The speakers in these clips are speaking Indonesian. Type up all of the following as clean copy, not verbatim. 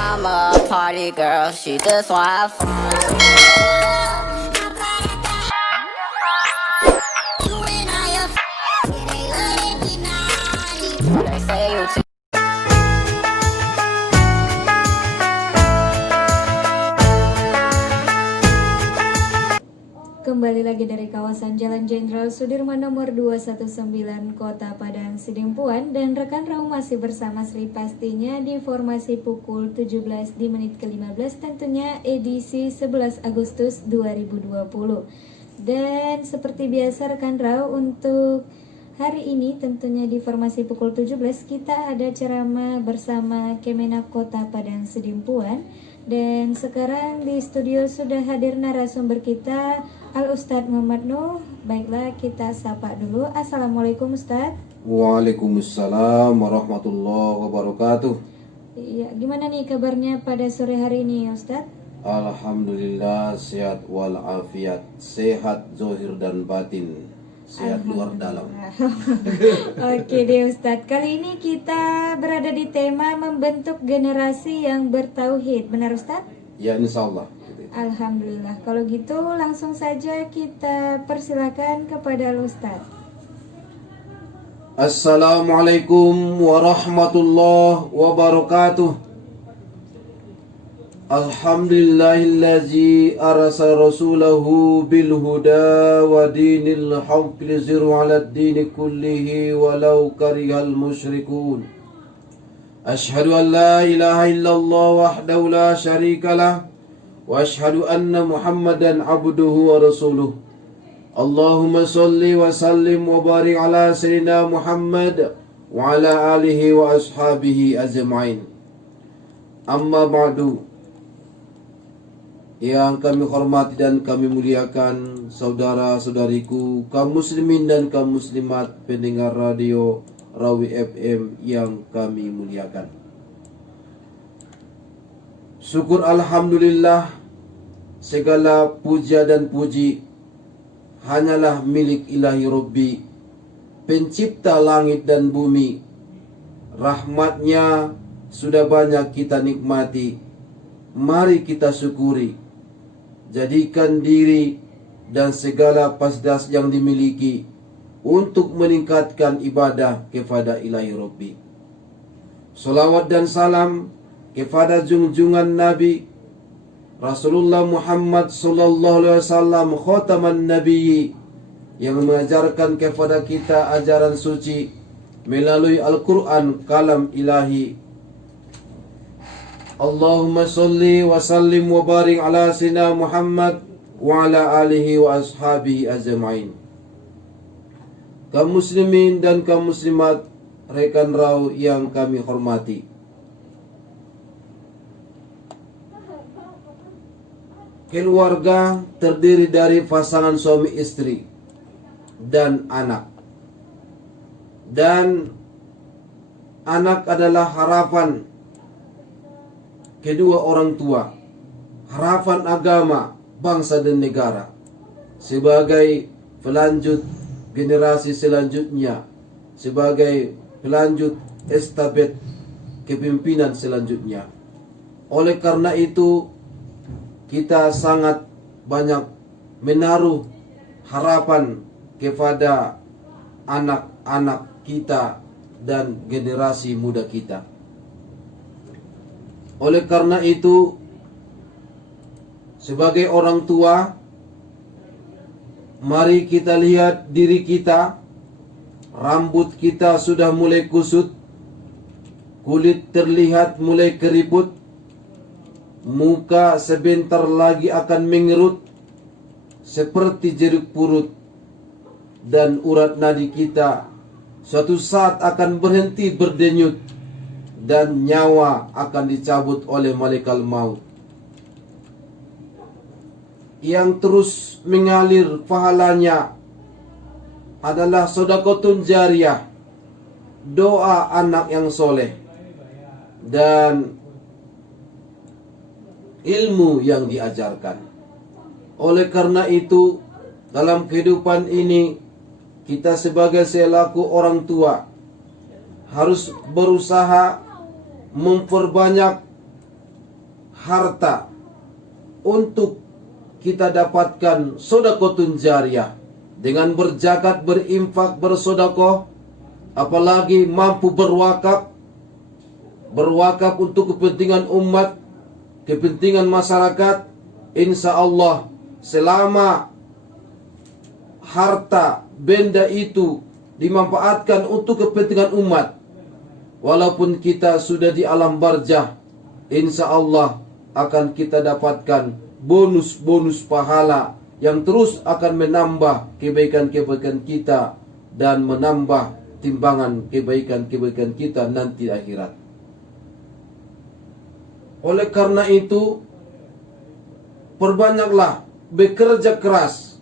mama a party girl, she just want to have fun. They say you too. Kembali lagi dari kawasan Jalan Jenderal Sudirman nomor 219 Kota Padang Sidimpuan, dan rekan Raum masih bersama Sri pastinya di formasi pukul 17 di menit ke-15, tentunya edisi 11 Agustus 2020. Dan seperti biasa rekan Raum, untuk hari ini tentunya di formasi pukul 17 kita ada ceramah bersama Kemenak Kota Padang Sidimpuan. Dan sekarang di studio sudah hadir narasumber kita, Al Ustadz Muhammad Nuh. Baiklah, kita sapa dulu. Assalamualaikum Ustadz. Waalaikumsalam warahmatullahi wabarakatuh. Iya, gimana nih kabarnya pada sore hari ini Ustadz? Alhamdulillah sehat walafiat, sehat zahir dan batin, sehat luar dalam. Oke deh Ustadz, kali ini kita berada di tema membentuk generasi yang bertauhid. Benar Ustadz? Ya insyaallah. Alhamdulillah. Kalau gitu langsung saja kita persilakan kepada Al Ustadz. Assalamualaikum warahmatullahi wabarakatuh. Alhamdulillahillazi arsala rasulahu bil huda wa dinil haqqi liyuzhirahu 'alad dini kullihi walau karihal musyrikun. Asyhadu an la ilaha illallah wahdahu la syarika lah wa asyhadu anna Muhammadan abduhu wa rasuluh. Allahumma salli wa sallim wa barik ala sayyidina Muhammad wa ala alihi wa ashabihi ajma'in. Amma ba'du. Yang kami hormati dan kami muliakan saudara-saudariku, kaum muslimin dan kaum muslimat pendengar radio Rawi FM yang kami muliakan. Syukur alhamdulillah, segala puja dan puji hanyalah milik ilahi Rabbi, pencipta langit dan bumi. Rahmatnya sudah banyak kita nikmati, mari kita syukuri. Jadikan diri dan segala fasilitas yang dimiliki untuk meningkatkan ibadah kepada ilahi Rabbi. Salawat dan salam kepada junjungan Nabi Rasulullah Muhammad sallallahu alaihi wasallam, khataman nabiyyi, yang mengajarkan kepada kita ajaran suci melalui Al-Quran, kalam ilahi. Allahumma salli wa sallim wa barik ala sayyidina Muhammad wa ala alihi wa ashabihi ajma'in. Kaum muslimin dan kaum muslimat rekan Raw yang kami hormati, keluarga terdiri dari pasangan suami istri dan anak. Dan anak adalah harapan kedua orang tua, harapan agama, bangsa dan negara, sebagai pelanjut generasi selanjutnya, sebagai pelanjut estafet kepemimpinan selanjutnya. Oleh karena itu, kita sangat banyak menaruh harapan kepada anak-anak kita dan generasi muda kita. Oleh karena itu, sebagai orang tua, mari kita lihat diri kita. Rambut kita sudah mulai kusut, kulit terlihat mulai keriput, muka sebentar lagi akan mengerut seperti jeruk purut, dan urat nadi kita suatu saat akan berhenti berdenyut dan nyawa akan dicabut oleh malaikat maut. Yang terus mengalir pahalanya adalah sedekahun jariyah, doa anak yang soleh, dan ilmu yang diajarkan. Oleh karena itu, dalam kehidupan ini, kita sebagai selaku orang tua harus berusaha memperbanyak harta untuk kita dapatkan sedekahun jariyah dengan berzakat, berinfak, bersedekah, apalagi mampu berwakaf untuk kepentingan umat, kepentingan masyarakat. Insya Allah selama harta benda itu dimanfaatkan untuk kepentingan umat, walaupun kita sudah di alam barzah, insya Allah akan kita dapatkan bonus-bonus pahala yang terus akan menambah kebaikan-kebaikan kita dan menambah timbangan kebaikan-kebaikan kita nanti akhirat. Oleh karena itu, perbanyaklah bekerja keras,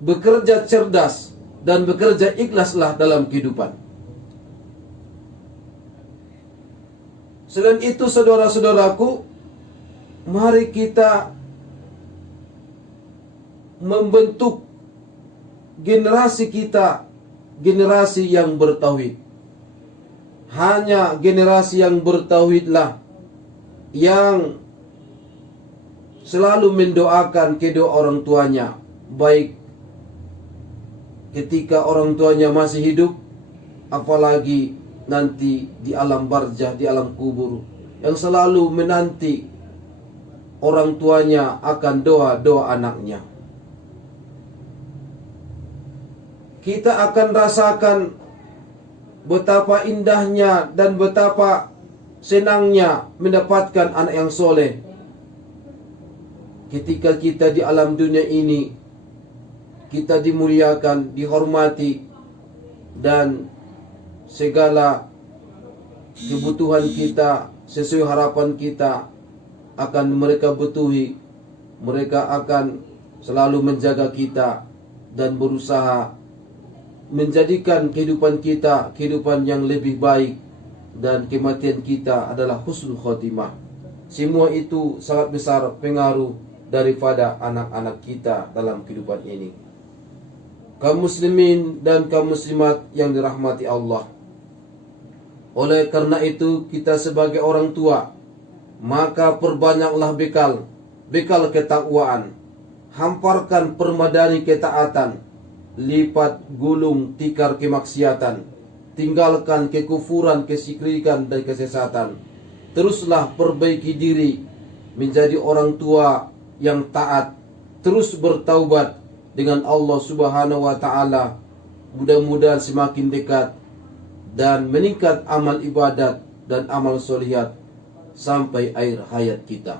bekerja cerdas, dan bekerja ikhlaslah dalam kehidupan. Selain itu, saudara-saudaraku, mari kita membentuk generasi kita, generasi yang bertauhid. Hanya generasi yang bertauhidlah yang selalu mendoakan kedua orang tuanya, baik ketika orang tuanya masih hidup, apalagi nanti di alam barzah, di alam kubur, yang selalu menanti orang tuanya akan doa-doa anaknya. Kita akan rasakan betapa indahnya dan betapa senangnya mendapatkan anak yang soleh ketika kita di alam dunia ini, kita dimuliakan, dihormati, dan segala kebutuhan kita sesuai harapan kita akan mereka butuhi. Mereka akan selalu menjaga kita dan berusaha menjadikan kehidupan kita kehidupan yang lebih baik, dan kematian kita adalah husnul khotimah. Semua itu sangat besar pengaruh daripada anak-anak kita dalam kehidupan ini. Kaum muslimin dan kaum muslimat yang dirahmati Allah, oleh karena itu kita sebagai orang tua, maka perbanyaklah bekal ketakwaan, hamparkan permadani ketaatan, lipat gulung tikar kemaksiatan, tinggalkan kekufuran, kesyirikan dan kesesatan. Teruslah perbaiki diri menjadi orang tua yang taat, terus bertaubat dengan Allah Subhanahu wa taala. Mudah-mudahan semakin dekat dan meningkat amal ibadat dan amal solihat sampai akhir hayat kita.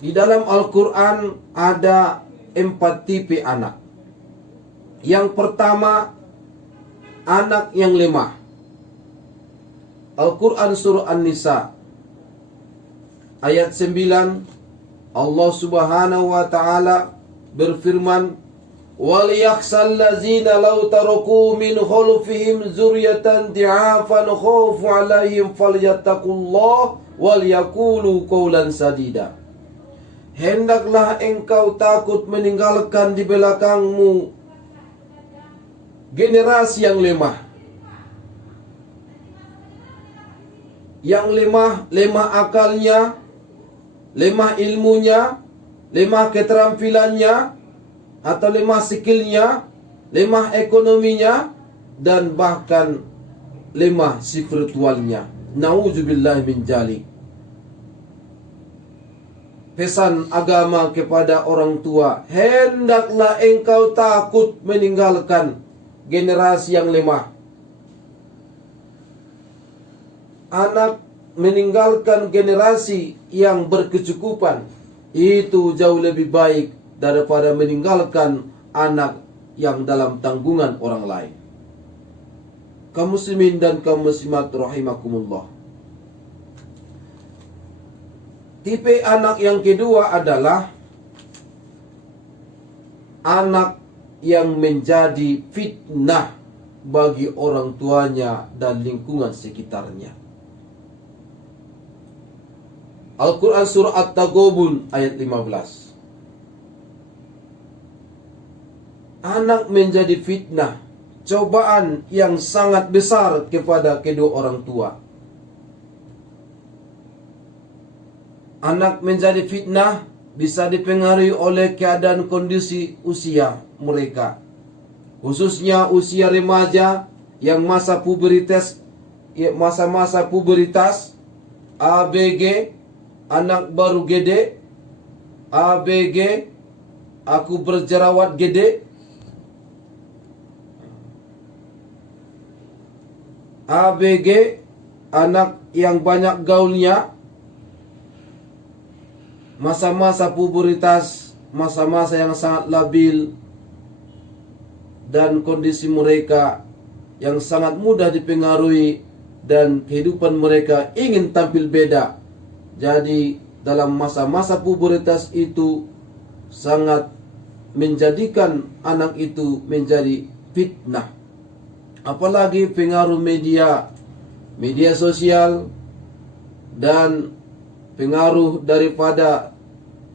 Di dalam Al-Quran ada 4 tipe anak. Yang pertama, anak yang lemah. Al-Quran surah An-Nisa ayat 9, Allah Subhanahu wa taala berfirman, وَلْيَخْشَى الَّذِينَ لَوْ تَرَكُوا مِنْ خَلْفِهِمْ ذُرِّيَّةً ضِعَافًا خَافُوا عَلَيْهِمْ فَلْيَتَّقُوا اللَّهَ وَلْيَقُولُوا قَوْلًا سَدِيدًا. Hendaklah engkau takut meninggalkan di belakangmu generasi yang lemah. Yang lemah akalnya, lemah ilmunya, lemah keterampilannya, atau lemah skillnya, lemah ekonominya, dan bahkan lemah spiritualnya. Nauzubillah min dzalik. Pesan agama kepada orang tua, hendaklah engkau takut meninggalkan generasi yang lemah. Anak meninggalkan generasi yang berkecukupan itu jauh lebih baik daripada meninggalkan anak yang dalam tanggungan orang lain. Kaum muslimin dan kaum muslimat rahimakumullah. Tipe anak yang kedua adalah anak yang menjadi fitnah bagi orang tuanya dan lingkungan sekitarnya. Al-Quran surah At-Taghabun ayat 15. Anak menjadi fitnah, cobaan yang sangat besar kepada kedua orang tua. anak menjadi fitnah bisa dipengaruhi oleh keadaan kondisi usia mereka. Khususnya usia remaja yang masa-masa puberitas, ABG, anak baru gede, ABG, aku berjerawat gede, ABG, anak yang banyak gaulnya. Masa-masa puberitas, masa-masa yang sangat labil, dan kondisi mereka yang sangat mudah dipengaruhi, dan kehidupan mereka ingin tampil beda. Jadi dalam masa-masa puberitas itu sangat menjadikan anak itu menjadi fitnah. Apalagi pengaruh media sosial, dan pengaruh daripada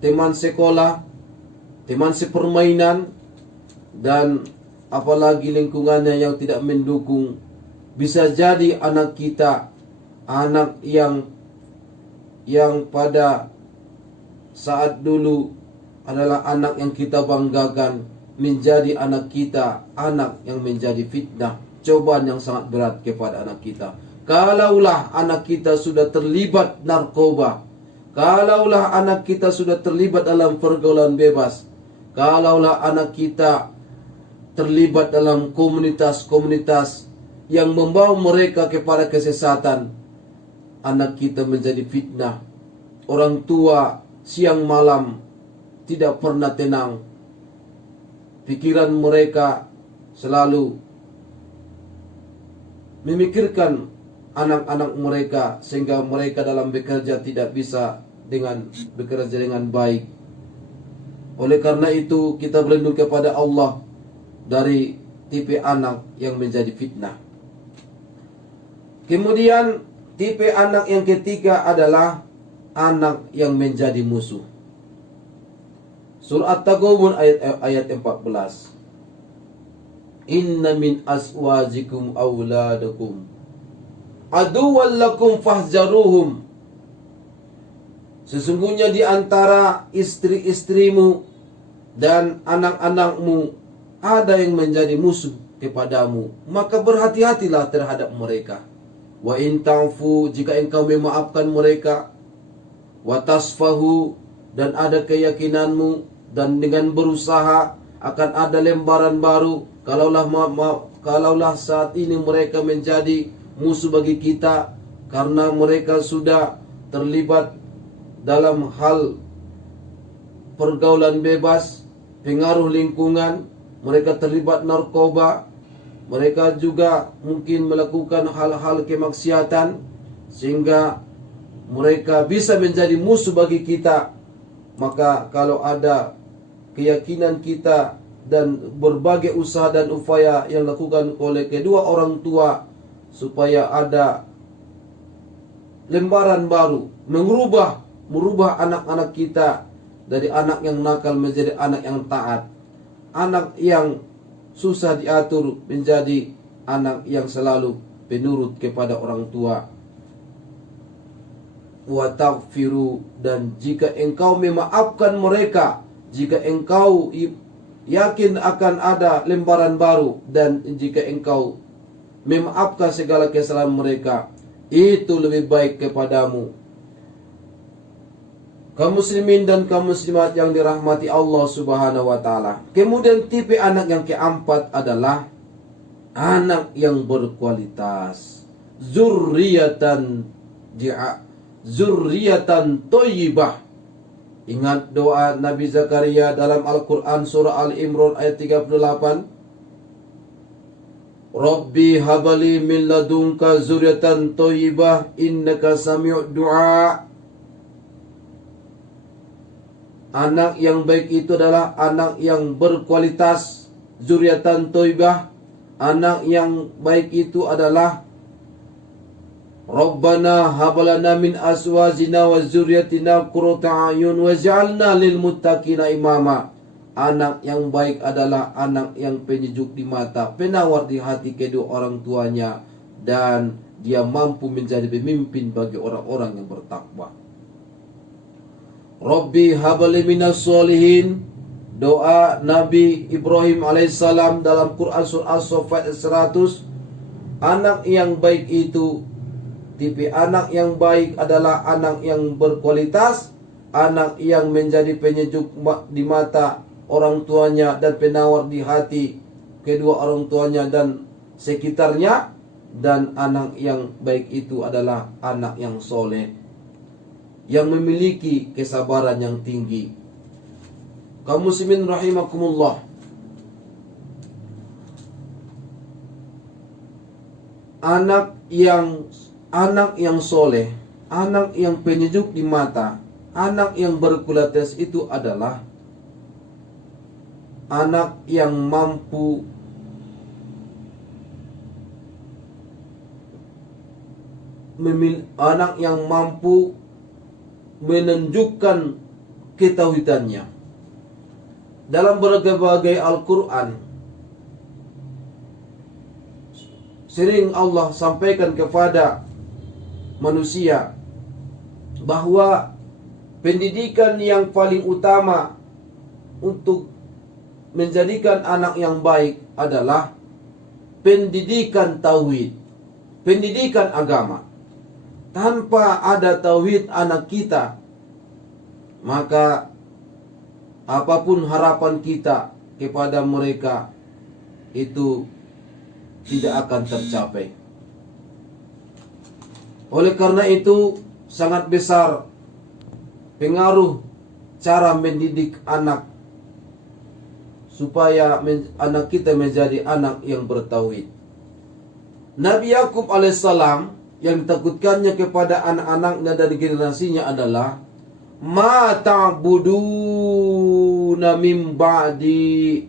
teman sekolah, teman sepermainan, dan apalagi lingkungannya yang tidak mendukung. Bisa jadi anak kita, anak yang pada saat dulu adalah anak yang kita banggakan, menjadi anak kita anak yang menjadi fitnah, cobaan yang sangat berat kepada anak kita. Kalaulah anak kita sudah terlibat narkoba, kalaulah anak kita sudah terlibat dalam pergaulan bebas, kalaulah anak kita terlibat dalam komunitas-komunitas yang membawa mereka kepada kesesatan, anak kita menjadi fitnah. Orang tua siang malam tidak pernah tenang. Pikiran mereka selalu memikirkan anak-anak mereka, sehingga mereka dalam bekerja tidak bisa bekerja dengan baik. Oleh karena itu kita berlindung kepada Allah dari tipe anak yang menjadi fitnah. Kemudian tipe anak yang ketiga adalah anak yang menjadi musuh. Surah At-Taghabun ayat 14. Inna min aswajikum awladakum aduwwan lakum fahzaruhum. Sesungguhnya di antara istri-istrimu dan anak-anakmu ada yang menjadi musuh kepadamu, maka berhati-hatilah terhadap mereka. Wa in ta'fu, jika engkau memaafkan mereka, wa tasfahu, dan ada keyakinanmu, dan dengan berusaha akan ada lembaran baru. Kalaulah saat ini mereka menjadi musuh bagi kita karena mereka sudah terlibat dalam hal pergaulan bebas, pengaruh lingkungan, mereka terlibat narkoba, mereka juga mungkin melakukan hal-hal kemaksiatan, sehingga mereka bisa menjadi musuh bagi kita. Maka kalau ada keyakinan kita dan berbagai usaha dan upaya yang dilakukan oleh kedua orang tua supaya ada lembaran baru, merubah anak-anak kita dari anak yang nakal menjadi anak yang taat, anak yang susah diatur menjadi anak yang selalu penurut kepada orang tua. Wa taghfiru, dan jika engkau memaafkan mereka, jika engkau yakin akan ada lembaran baru, dan jika engkau memaafkan segala kesalahan mereka, itu lebih baik kepadamu. Kaum muslimin dan kaum muslimat yang dirahmati Allah Subhanahu wa taala. Kemudian tipe anak yang keempat adalah anak yang berkualitas, zurriyatan thayyibah. Ingat doa Nabi Zakaria dalam Al-Quran surah Al-Imran ayat 38. Rabbi habali min ladunka zurriyatan thayyibah innaka sami'ud du'a. Anak yang baik itu adalah anak yang berkualitas, zurriyatan thayyibah. Anak yang baik itu adalah Rabbana habalana min azwajina wa zurriyatina qurrata a'yun waj'alna lil muttaqina imama. Anak yang baik adalah anak yang penyejuk di mata, penawar di hati kedua orang tuanya, dan dia mampu menjadi pemimpin bagi orang-orang yang bertakwa. Rabbi habli minas solihin, doa Nabi Ibrahim alaihissalam dalam Quran surah As-Saffat 100. Anak yang baik itu, tipe anak yang baik adalah anak yang berkualitas, anak yang menjadi penyejuk di mata orang tuanya dan penawar di hati kedua orang tuanya dan sekitarnya. Dan anak yang baik itu adalah anak yang soleh, yang memiliki kesabaran yang tinggi. Kaum muslimin rahimakumullah, anak yang soleh, anak yang penyejuk di mata, anak yang berkualitas itu adalah anak yang mampu menunjukkan ketauhidannya. Dalam berbagai Al-Quran sering Allah sampaikan kepada manusia bahwa pendidikan yang paling utama untuk menjadikan anak yang baik adalah pendidikan tauhid, pendidikan agama. Tanpa ada tauhid anak kita, maka apapun harapan kita kepada mereka itu tidak akan tercapai. Oleh karena itu sangat besar pengaruh cara mendidik anak supaya anak kita menjadi anak yang bertauhid. Nabi Yakub alaihissalam yang ditakutkannya kepada anak-anaknya dan generasinya adalah ma ta'buduna min ba'di,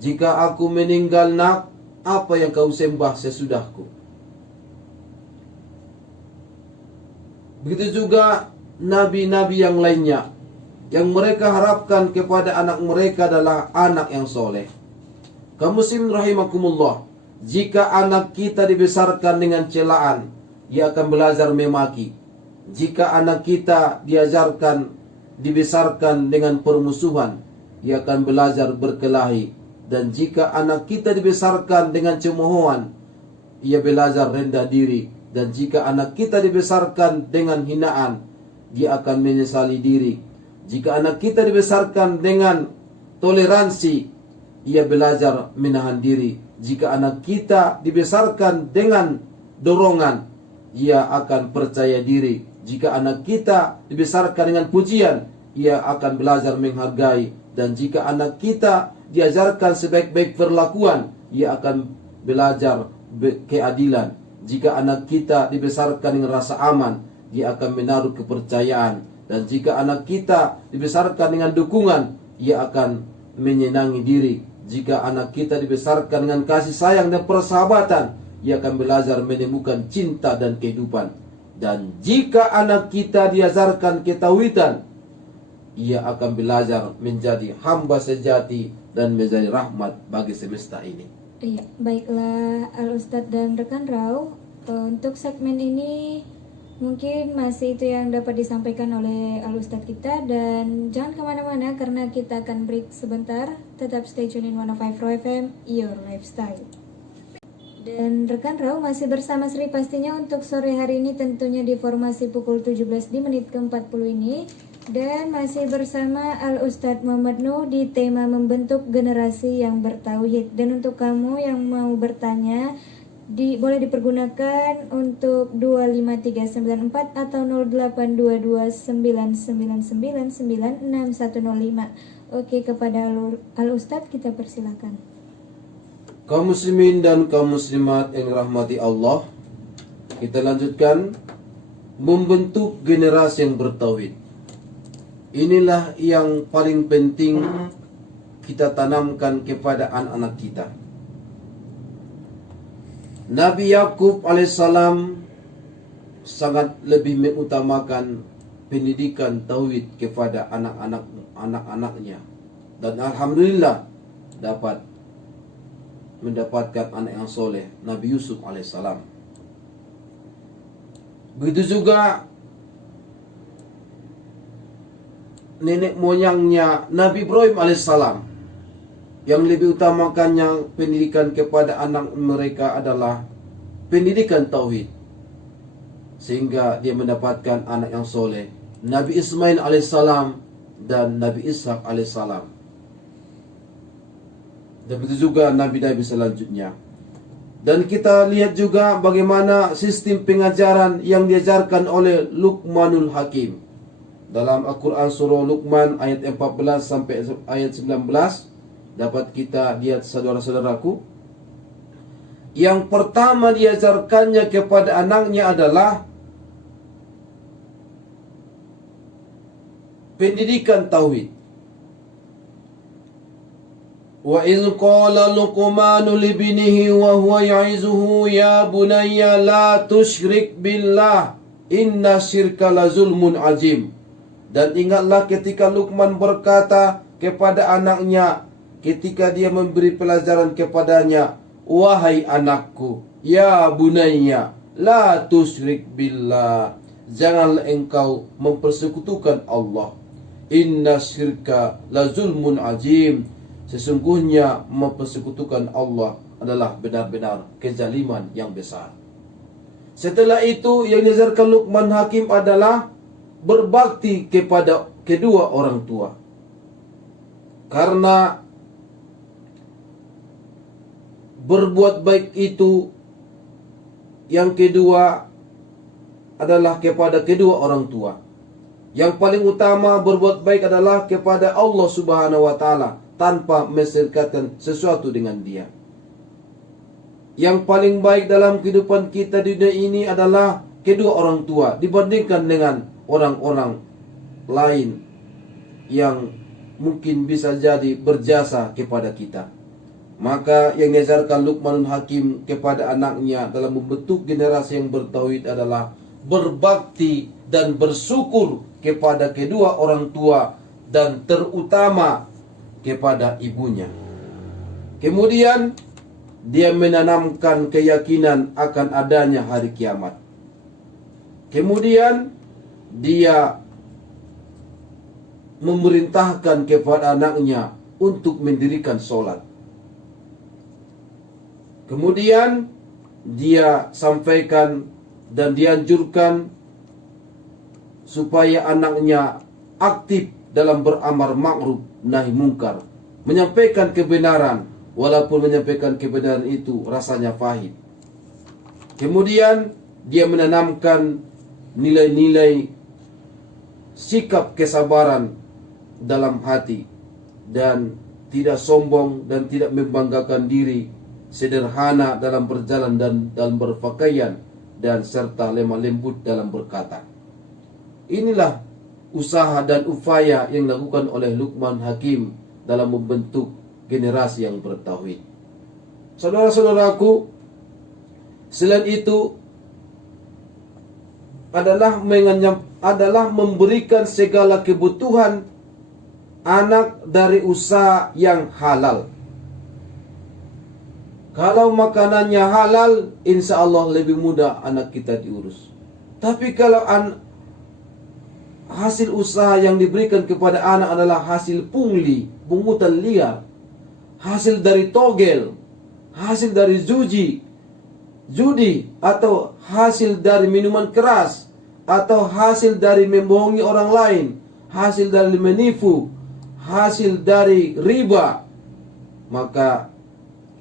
jika aku meninggal nak, apa yang kau sembah sesudahku. Begitu juga nabi-nabi yang lainnya, yang mereka harapkan kepada anak mereka adalah anak yang soleh. Kaum muslimin rahimakumullah, jika anak kita dibesarkan dengan celaan, ia akan belajar memaki. Jika anak kita dibesarkan dengan permusuhan, ia akan belajar berkelahi. Dan jika anak kita dibesarkan dengan cemoohan, ia belajar rendah diri. Dan jika anak kita dibesarkan dengan hinaan, dia akan menyesali diri. Jika anak kita dibesarkan dengan toleransi, ia belajar menahan diri. Jika anak kita dibesarkan dengan dorongan, ia akan percaya diri. Jika anak kita dibesarkan dengan pujian, ia akan belajar menghargai. Dan jika anak kita diajarkan sebaik-baik perlakuan, ia akan belajar keadilan. Jika anak kita dibesarkan dengan rasa aman, dia akan menaruh kepercayaan. Dan jika anak kita dibesarkan dengan dukungan, ia akan menyenangi diri. Jika anak kita dibesarkan dengan kasih sayang dan persahabatan, ia akan belajar menemukan cinta dan kehidupan. Dan jika anak kita diajarkan ketauhidan, ia akan belajar menjadi hamba sejati dan menjadi rahmat bagi semesta ini. Iya, baiklah Al-Ustadz dan rekan Rau, untuk segmen ini mungkin masih itu yang dapat disampaikan oleh Al-Ustadz kita. Dan jangan kemana-mana karena kita akan break sebentar. Tetap stay tune in 105 Pro FM, Your Lifestyle. Dan rekan Rau masih bersama Sri pastinya untuk sore hari ini, tentunya di formasi pukul 17 di menit ke-40 ini. Dan masih bersama Al-Ustadz Muhammad Nuh di tema membentuk generasi yang bertauhid. Dan untuk kamu yang mau bertanya, boleh dipergunakan untuk 25394 atau 082299999605. Oke, kepada Al-Ustadz kita persilakan. Kaum muslimin dan kaum muslimat yang dirahmati Allah, kita lanjutkan membentuk generasi yang bertauhid. Inilah yang paling penting kita tanamkan kepada anak-anak kita. Nabi Yakub alaihissalam sangat lebih mengutamakan pendidikan tauhid kepada anak-anaknya. Dan alhamdulillah dapat mendapatkan anak yang soleh, Nabi Yusuf alaihissalam. Begitu juga nenek moyangnya Nabi Ibrahim alaihissalam, yang lebih utamakannya pendidikan kepada anak mereka adalah pendidikan tauhid, sehingga dia mendapatkan anak yang soleh, Nabi Ismail alaihissalam dan Nabi Ishak alaihissalam. Dan begitu juga nabi-nabi selanjutnya. Dan kita lihat juga bagaimana sistem pengajaran yang diajarkan oleh Luqmanul Hakim. Dalam Al-Quran surah Luqman ayat 14 sampai ayat 19 dapat kita lihat, saudara-saudaraku. Yang pertama diajarkannya kepada anaknya adalah pendidikan tauhid. Wa idz qala Luqmanu libnihi wa huwa ya'izuhu ya bunayya la tusyrik billah inna syirka la zulmun azim. Dan ingatlah ketika Luqman berkata kepada anaknya ketika dia memberi pelajaran kepadanya, wahai anakku, ya bunayya la tusyrik billah, janganlah engkau mempersekutukan Allah. Inna syirka la zulmun azim, sesungguhnya mempersekutukan Allah adalah benar-benar kezaliman yang besar. Setelah itu yang diajarkan Luqman Hakim adalah berbakti kepada kedua orang tua. Karena berbuat baik itu yang kedua adalah kepada kedua orang tua. Yang paling utama berbuat baik adalah kepada Allah Subhanahu wa taala tanpa menserikatkan sesuatu dengan Dia. Yang paling baik dalam kehidupan kita di dunia ini adalah kedua orang tua dibandingkan dengan orang-orang lain yang mungkin bisa jadi berjasa kepada kita. Maka yang diajarkan Luqmanul Hakim kepada anaknya dalam membentuk generasi yang bertauhid adalah berbakti dan bersyukur kepada kedua orang tua dan terutama kepada ibunya. Kemudian dia menanamkan keyakinan akan adanya hari kiamat. Kemudian dia memerintahkan kepada anaknya untuk mendirikan sholat. Kemudian dia sampaikan dan dianjurkan supaya anaknya aktif dalam beramar ma'ruf nahi mungkar, menyampaikan kebenaran walaupun menyampaikan kebenaran itu rasanya pahit. Kemudian dia menanamkan nilai-nilai sikap kesabaran dalam hati dan tidak sombong dan tidak membanggakan diri, sederhana dalam berjalan dan dalam berpakaian, dan serta lemah lembut dalam berkata. Inilah usaha dan upaya yang dilakukan oleh Luqman Hakim dalam membentuk generasi yang bertauhid. Saudara-saudaraku, selain itu adalah memberikan segala kebutuhan anak dari usaha yang halal. Kalau makanannya halal, insya Allah lebih mudah anak kita diurus. Tapi kalau hasil usaha yang diberikan kepada anak adalah hasil pungli, pungutan liar, hasil dari togel, hasil dari judi, atau hasil dari minuman keras, atau hasil dari membohongi orang lain, hasil dari menipu, hasil dari riba, maka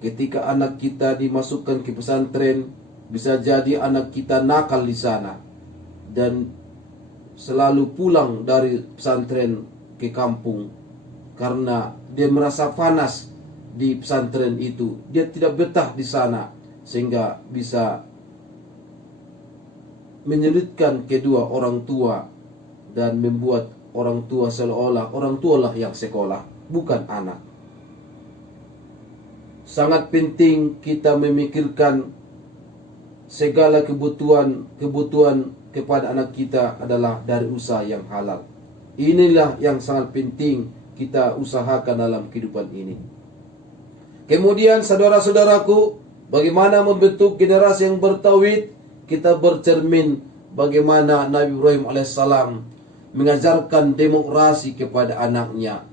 ketika anak kita dimasukkan ke pesantren, bisa jadi anak kita nakal di sana dan selalu pulang dari pesantren ke kampung karena dia merasa panas di pesantren itu. Dia tidak betah di sana sehingga bisa menyulitkan kedua orang tua dan membuat orang tua seolah-olah orang tualah yang sekolah, bukan anak. Sangat penting kita memikirkan segala kebutuhan kepada anak kita adalah dari usaha yang halal. Inilah yang sangat penting kita usahakan dalam kehidupan ini. Kemudian saudara-saudaraku, bagaimana membentuk generasi yang bertauhid? Kita bercermin bagaimana Nabi Ibrahim alaihissalam mengajarkan demokrasi kepada anaknya.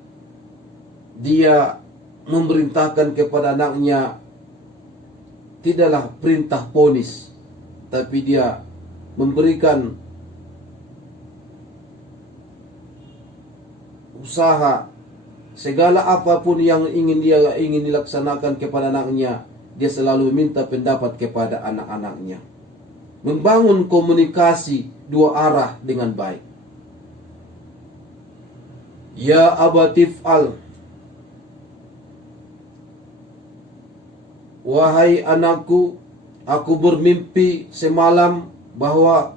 Dia memerintahkan kepada anaknya tidaklah perintah ponis, tapi dia memberikan usaha segala apapun yang ingin dilaksanakan kepada anaknya. Dia selalu minta pendapat kepada anak-anaknya. Membangun komunikasi dua arah dengan baik. Ya abatif'al, wahai anakku, aku bermimpi semalam bahwa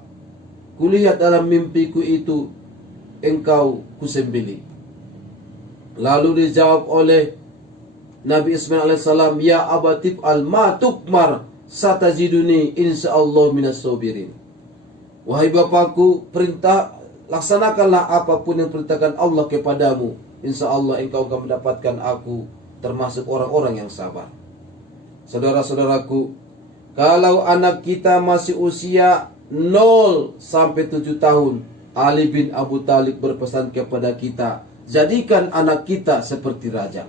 kulihat dalam mimpiku itu engkau kusembelih. Lalu dijawab oleh Nabi Ismail alaihissalam, ya abatif al ma tukmar satajiduni insyaallah minas sabirin. Wahai bapakku, laksanakanlah apapun yang perintahkan Allah kepadamu. Insyaallah engkau akan mendapatkan aku termasuk orang-orang yang sabar. Saudara-saudaraku, kalau anak kita masih usia 0 sampai 7 tahun, Ali bin Abu Thalib berpesan kepada kita, jadikan anak kita seperti raja.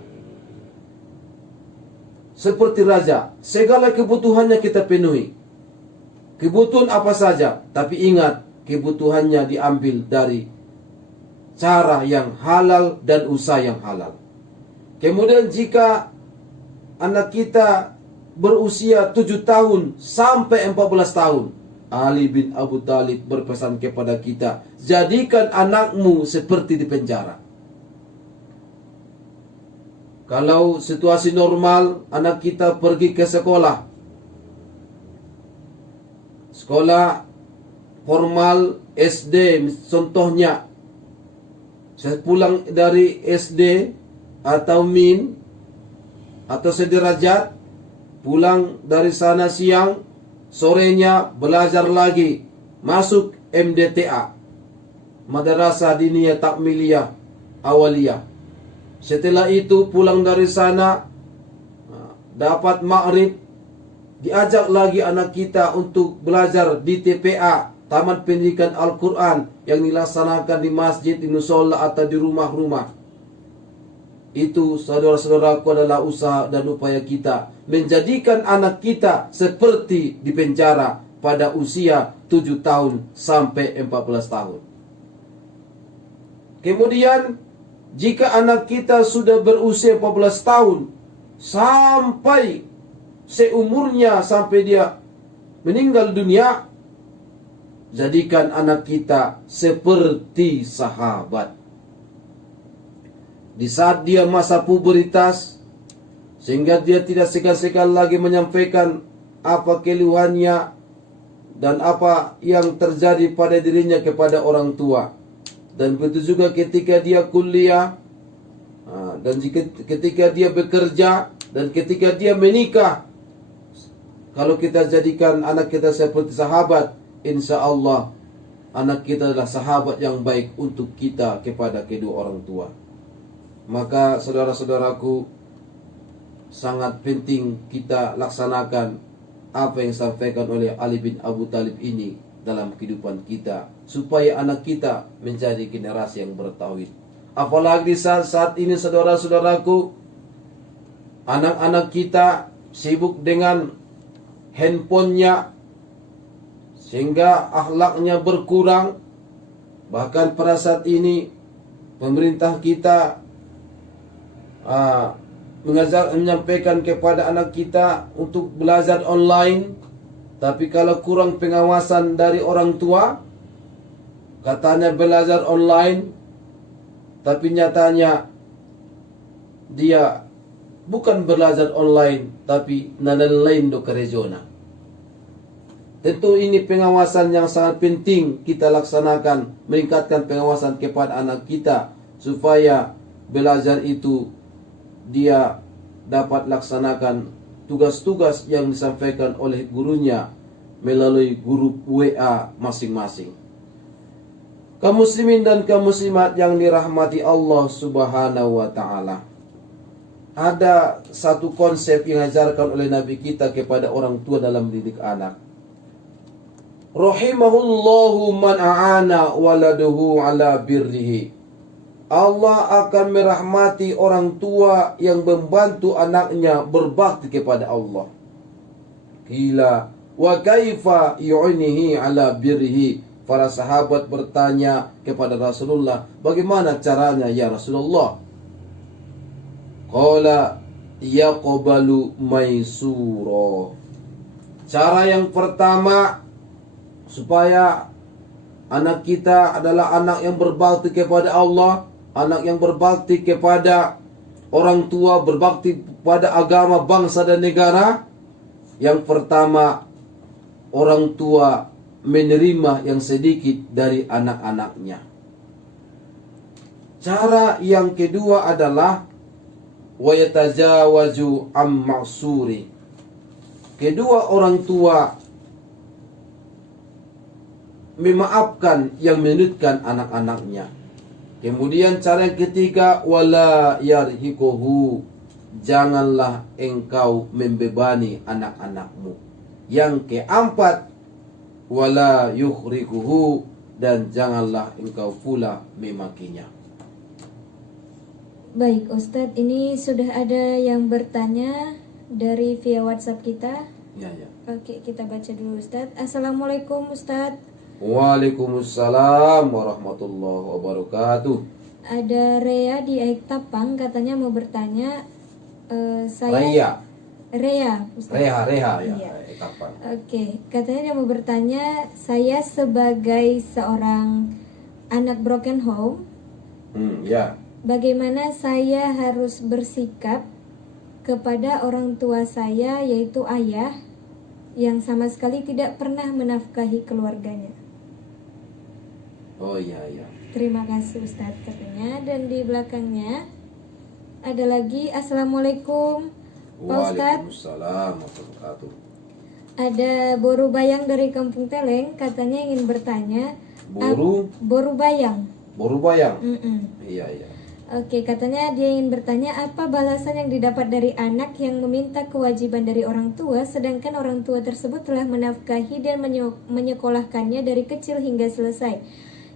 Seperti raja, segala kebutuhannya kita penuhi. Kebutuhan apa saja, tapi ingat, kebutuhannya diambil dari cara yang halal dan usaha yang halal. Kemudian jika anak kita berusia 7 tahun sampai 14 tahun, Ali bin Abu Thalib berpesan kepada kita, jadikan anakmu seperti di penjara. Kalau situasi normal, anak kita pergi ke sekolah formal SD contohnya. Saya pulang dari SD atau min atau sederajat, pulang dari sana siang, sorenya belajar lagi, masuk MDTA, Madrasah Diniyah Takmiliyah Awaliyah. Setelah itu pulang dari sana, dapat maghrib, diajak lagi anak kita untuk belajar di TPA, Taman Pendidikan Al-Quran, yang dilaksanakan di masjid, di musola atau di rumah-rumah. Itu, saudara-saudaraku, adalah usaha dan upaya kita menjadikan anak kita seperti di penjara pada usia 7 tahun sampai 14 tahun. Kemudian jika anak kita sudah berusia 14 tahun sampai seumurnya sampai dia meninggal dunia, jadikan anak kita seperti sahabat. Di saat dia masa puberitas, sehingga dia tidak segan-segan lagi menyampaikan apa keluhannya dan apa yang terjadi pada dirinya kepada orang tua. Dan begitu juga ketika dia kuliah, dan ketika dia bekerja, dan ketika dia menikah. Kalau kita jadikan anak kita seperti sahabat, insya Allah anak kita adalah sahabat yang baik untuk kita kepada kedua orang tua. Maka saudara-saudaraku, sangat penting kita laksanakan apa yang disampaikan oleh Ali bin Abu Thalib ini dalam kehidupan kita, supaya anak kita menjadi generasi yang bertauhid. Apalagi saat ini, saudara-saudaraku, anak-anak kita sibuk dengan handphonenya, sehingga akhlaknya berkurang. Bahkan pada saat ini pemerintah kita menyampaikan kepada anak kita untuk belajar online. Tapi kalau kurang pengawasan dari orang tua, katanya belajar online, tapi nyatanya dia bukan belajar online, tapi lain do kerejona. Tentu ini pengawasan yang sangat penting kita laksanakan, meningkatkan pengawasan kepada anak kita, supaya belajar itu dia dapat laksanakan tugas-tugas yang disampaikan oleh gurunya melalui grup WA masing-masing. Kaum muslimin dan kaum muslimat yang dirahmati Allah Subhanahu wa taala. Ada satu konsep yang diajarkan oleh Nabi kita kepada orang tua dalam mendidik anak. rahimahullahu man a'ana waladuhu ala birrihi. Allah akan merahmati orang tua yang membantu anaknya berbakti kepada Allah. Qila wa kaifa yu'inihi ala birrihi. Para sahabat bertanya kepada Rasulullah, bagaimana caranya ya Rasulullah? Qala yaqbalu maisura. Cara yang pertama supaya anak kita adalah anak yang berbakti kepada Allah, anak yang berbakti kepada orang tua, berbakti pada agama, bangsa dan negara. Yang pertama, orang tua menerima yang sedikit dari anak-anaknya. Cara yang kedua adalah wa yatajawaju am ma'suri. Kedua orang tua memaafkan yang menyudutkan anak-anaknya. Kemudian cara yang ketiga, wala yarhikuhu. Janganlah engkau membebani anak-anakmu. Yang keempat, wala yukhrikuhu. Dan janganlah engkau pula memakinya. Baik Ustadz, ini sudah ada yang bertanya dari via WhatsApp kita. Ya, ya. Oke, kita baca dulu Ustadz. Assalamualaikum Ustadz. Waalaikumsalam warahmatullahi wabarakatuh. Ada Rea di Aiktapang, katanya mau bertanya. Raya. Rea Ustadz. Reha ya. Iya. Kapan? Oke, katanya dia mau bertanya, saya sebagai seorang anak broken home, Ya. bagaimana saya harus bersikap kepada orang tua saya, yaitu ayah, yang sama sekali tidak pernah menafkahi keluarganya. Oh iya. Terima kasih Ustadz, katanya. Dan di belakangnya ada lagi, Assalamualaikum Pak Ustadz. Waalaikumsalam warahmatullahi wabarakatuh. Ada Boru Bayang dari Kampung Teleng, katanya ingin bertanya. Boru Bayang. Boru Bayang. Mm-mm. Iya. Oke, katanya dia ingin bertanya, apa balasan yang didapat dari anak yang meminta kewajiban dari orang tua, sedangkan orang tua tersebut telah menafkahi dan menyekolahkannya dari kecil hingga selesai.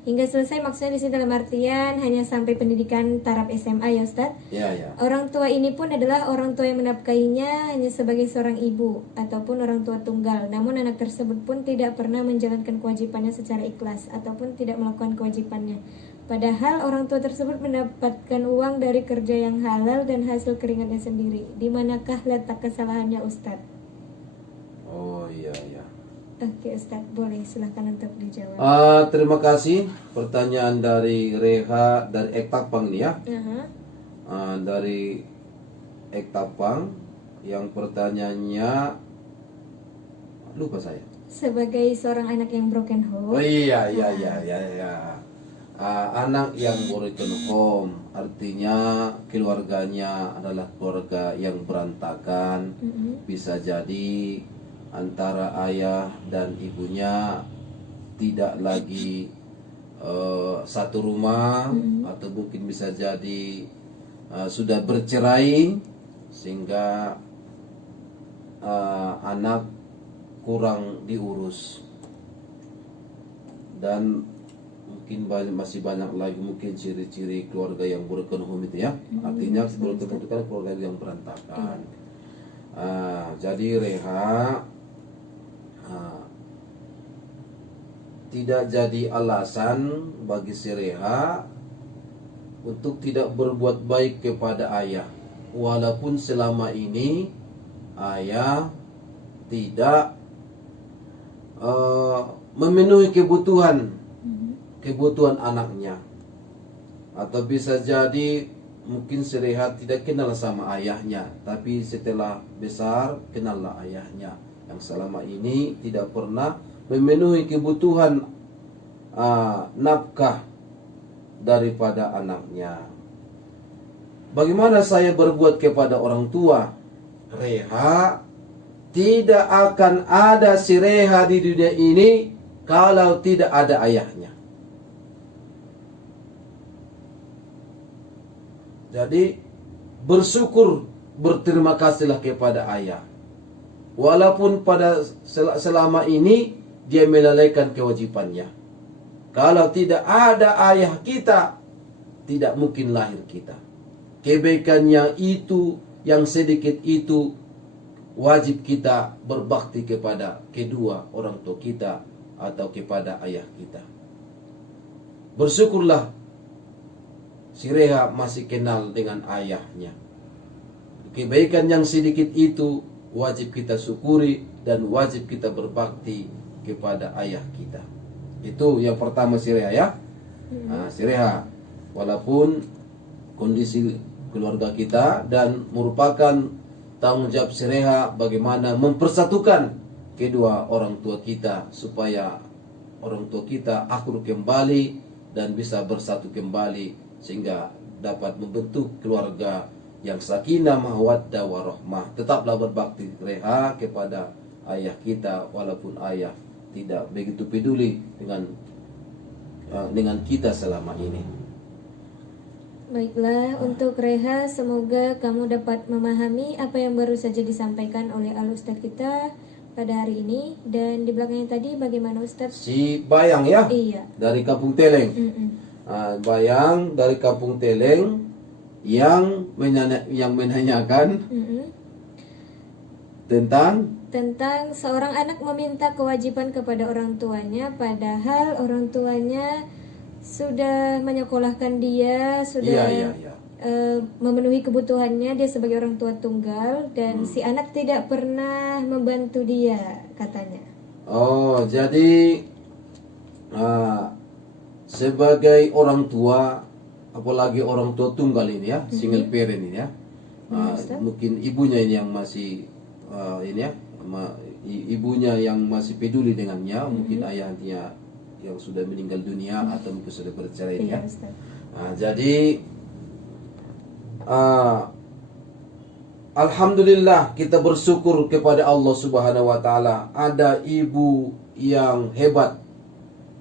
Hingga selesai maksudnya di sini dalam artian hanya sampai pendidikan taraf SMA ya Ustadz. Iya. Orang tua ini pun adalah orang tua yang menafkahinya hanya sebagai seorang ibu ataupun orang tua tunggal. Namun anak tersebut pun tidak pernah menjalankan kewajibannya secara ikhlas ataupun tidak melakukan kewajibannya. Padahal orang tua tersebut mendapatkan uang dari kerja yang halal dan hasil keringatnya sendiri. Di manakah letak kesalahannya Ustadz? Oh iya. Oke Ustadz, boleh silahkan untuk dijawab. Terima kasih. Pertanyaan dari Reha dari Ektapang nih ya. Dari Ektapang, yang pertanyaannya lupa saya. Sebagai seorang anak yang broken home. Oh iya. Anak yang broken home artinya keluarganya adalah keluarga yang berantakan. Bisa jadi antara ayah dan ibunya tidak lagi satu rumah, atau mungkin bisa jadi sudah bercerai sehingga anak kurang diurus. Dan mungkin masih banyak lagi mungkin ciri-ciri keluarga yang broken home itu ya. Artinya broken home itu kan keluarga yang berantakan. Jadi Reha, tidak jadi alasan bagi si Reha untuk tidak berbuat baik kepada ayah, walaupun selama ini ayah tidak memenuhi kebutuhan anaknya. Atau bisa jadi mungkin si Reha tidak kenal sama ayahnya, tapi setelah besar kenallah ayahnya yang selama ini tidak pernah memenuhi kebutuhan nafkah daripada anaknya. Bagaimana saya berbuat kepada orang tua? Reha, tidak akan ada si Reha di dunia ini kalau tidak ada ayahnya. Jadi bersyukur, berterima kasihlah kepada ayah. Walaupun pada selama ini dia melalaikan kewajibannya. Kalau tidak ada ayah kita, tidak mungkin lahir kita. Kebaikan yang itu, yang sedikit itu, wajib kita berbakti kepada kedua orang tua kita atau kepada ayah kita. Bersyukurlah si Reha masih kenal dengan ayahnya. Kebaikan yang sedikit itu wajib kita syukuri dan wajib kita berbakti kepada ayah kita. Itu yang pertama si Reha ya. Nah, si Reha walaupun kondisi keluarga kita dan merupakan tanggung jawab si Reha bagaimana mempersatukan kedua orang tua kita supaya orang tua kita akur kembali dan bisa bersatu kembali sehingga dapat membentuk keluarga yang sakinah mawaddah warahmah. Tetaplah berbakti Reha kepada ayah kita walaupun ayah tidak begitu peduli dengan kita selama ini. Baiklah, untuk Reha, semoga kamu dapat memahami apa yang baru saja disampaikan oleh Al-Ustadz kita pada hari ini. Dan di belakangnya tadi bagaimana Ustadz? Si Bayang ya? Iya. Dari Kampung Teleng. Bayang dari Kampung Teleng yang menanyakan tentang seorang anak meminta kewajiban kepada orang tuanya, padahal orang tuanya sudah menyekolahkan dia, sudah memenuhi kebutuhannya, dia sebagai orang tua tunggal, dan si anak tidak pernah membantu dia, katanya. Oh, jadi sebagai orang tua, apalagi orang tua tunggal ini ya, single parent ini ya, mungkin ibunya ini yang masih ibunya yang masih peduli dengannya, mungkin ayahnya yang sudah meninggal dunia atau mungkin sudah bercerai ya. Jadi alhamdulillah kita bersyukur kepada Allah Subhanahu wa taala ada ibu yang hebat,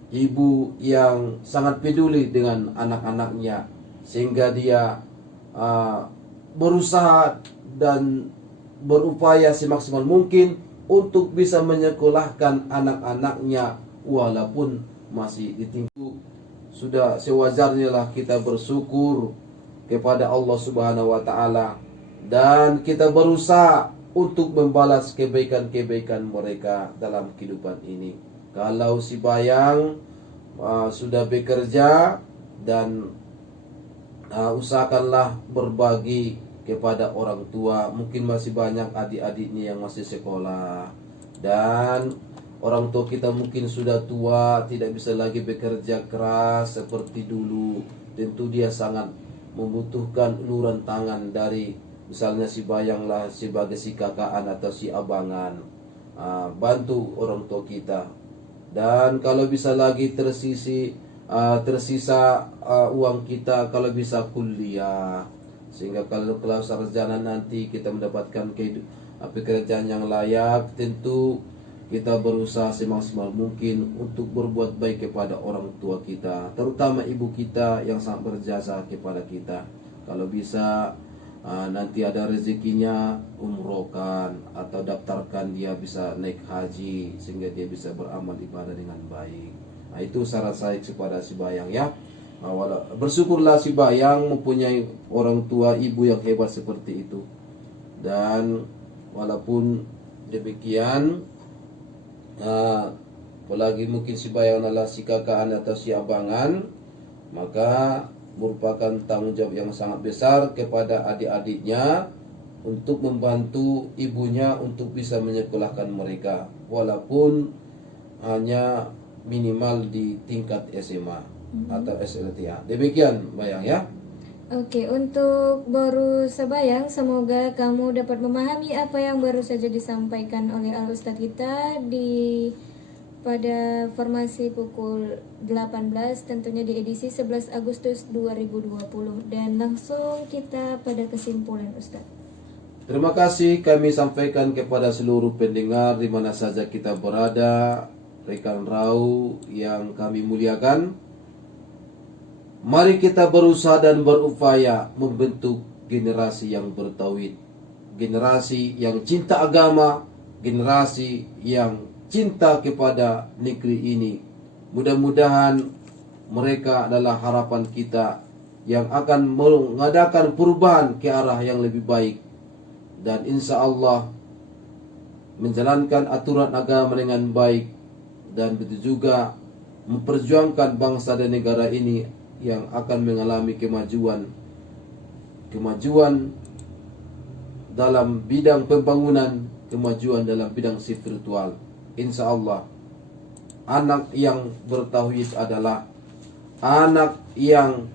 ibu yang sangat peduli dengan anak-anaknya sehingga dia berusaha dan berupaya semaksimal mungkin untuk bisa menyekolahkan anak-anaknya walaupun masih ditinggal. Sudah sewajarnya lah kita bersyukur kepada Allah Subhanahu wa taala dan kita berusaha untuk membalas kebaikan-kebaikan mereka dalam kehidupan ini. Kalau si Bayang sudah bekerja dan usahakanlah berbagi kepada orang tua, mungkin masih banyak adik-adiknya yang masih sekolah dan orang tua kita mungkin sudah tua, tidak bisa lagi bekerja keras seperti dulu. Tentu dia sangat membutuhkan uluran tangan dari misalnya si Bayang lah sebagai si kakaan atau si abangan. Bantu orang tua kita. Dan kalau bisa lagi tersisa uang kita, kalau bisa kuliah. Sehingga kalau sarjana nanti kita mendapatkan pekerjaan yang layak, tentu kita berusaha semaksimal mungkin untuk berbuat baik kepada orang tua kita, terutama ibu kita yang sangat berjasa kepada kita. Kalau bisa nanti ada rezekinya, umrohkan atau daftarkan dia bisa naik haji sehingga dia bisa beramal ibadah dengan baik. Itu saran saya kepada si Bayang ya. Bersyukurlah si Bayang mempunyai orang tua ibu yang hebat seperti itu. Dan walaupun demikian, apalagi mungkin si Bayang adalah si kakaan atau si abangan, maka merupakan tanggung jawab yang sangat besar kepada adik-adiknya untuk membantu ibunya untuk bisa menyekolahkan mereka walaupun hanya minimal di tingkat SMA atau SLTA. Demikian Bayang ya. Oke, untuk baru sebayang, semoga kamu dapat memahami apa yang baru saja disampaikan oleh Al-Ustadz kita pada formasi pukul 18, tentunya di edisi 11 Agustus 2020. Dan langsung kita pada kesimpulan Ustadz. Terima kasih kami sampaikan kepada seluruh pendengar di mana saja kita berada, rekan Rau yang kami muliakan. Mari kita berusaha dan berupaya membentuk generasi yang bertauhid, generasi yang cinta agama, generasi yang cinta kepada negeri ini. Mudah-mudahan mereka adalah harapan kita yang akan mengadakan perubahan ke arah yang lebih baik, dan insya Allah menjalankan aturan agama dengan baik, dan begitu juga memperjuangkan bangsa dan negara ini yang akan mengalami kemajuan dalam bidang pembangunan, kemajuan dalam bidang spiritual. Insya Allah anak yang bertauhid adalah anak yang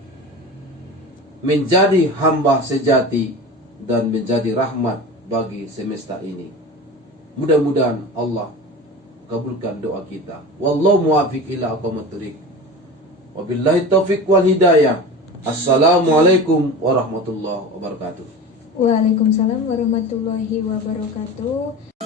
menjadi hamba sejati dan menjadi rahmat bagi semesta ini. Mudah-mudahan Allah kabulkan doa kita. Wallahu muwaffiq ila aqwamit thoriq. Wabillahi taufiq wal hidayah. Assalamualaikum warahmatullahi wabarakatuh. Waalaikumsalam warahmatullahi wabarakatuh.